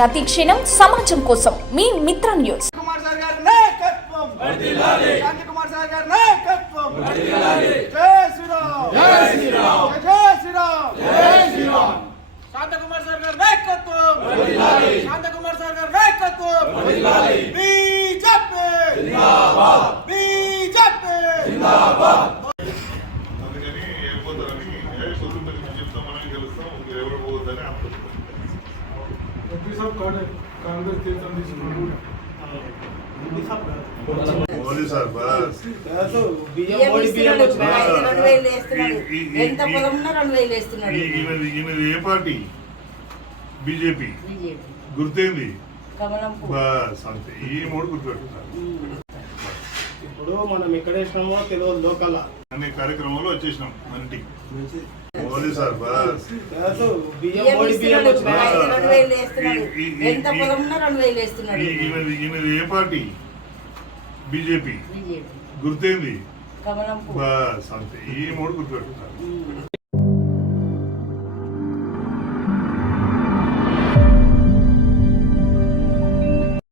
ప్రతి క్షణం సమాజం కోసం. మీ మిత్ర న్యూస్. కుమార్ సార్ గారి నాయకత్వం. శాంతి కుమార్ సార్ గారి నాయకత్వం. జై శ్రీరామ్. జై శ్రీరామ్. జై శ్రీరామ్. జై శ్రీరామ్. శాంత కుమార్ సార్ గారి నాయకత్వం. శాంత కుమార్ సార్ గారి నాయకత్వం. బీజేపీ. జిందాబాద్. బీజేపీ. అందుకని ఏ ఏ పార్టీ? బీజేపీ. గుర్తేంది? అంతే ఈ మూడు గుర్తుపెట్టుకుంటారు ఇప్పుడు మనం ఎక్కడ వేసినామో తెలియదు లోకల్ అన్ని కార్యక్రమాలు వచ్చేసినాం మనకి మోదీ సార్ బస్ బియ్యం బియ్యం మోడీ బియ్యం ఇస్తున్నాడు, వచ్చినాయి. ఐదు రెండు వేలు వేస్తున్నాడు. ఈ- ఈ- ఎంత ఈ- పొలం ఉన్నా రెండు వేలు వేస్తున్నాడు. ఈ- ఈయనది ఈయనది ఏ పార్టీ? బీజేపీ. బీజేపీ. గుర్తేంది? కమలం పువ్వు. బస్ అంతే ఈ మూడు ఉమ్.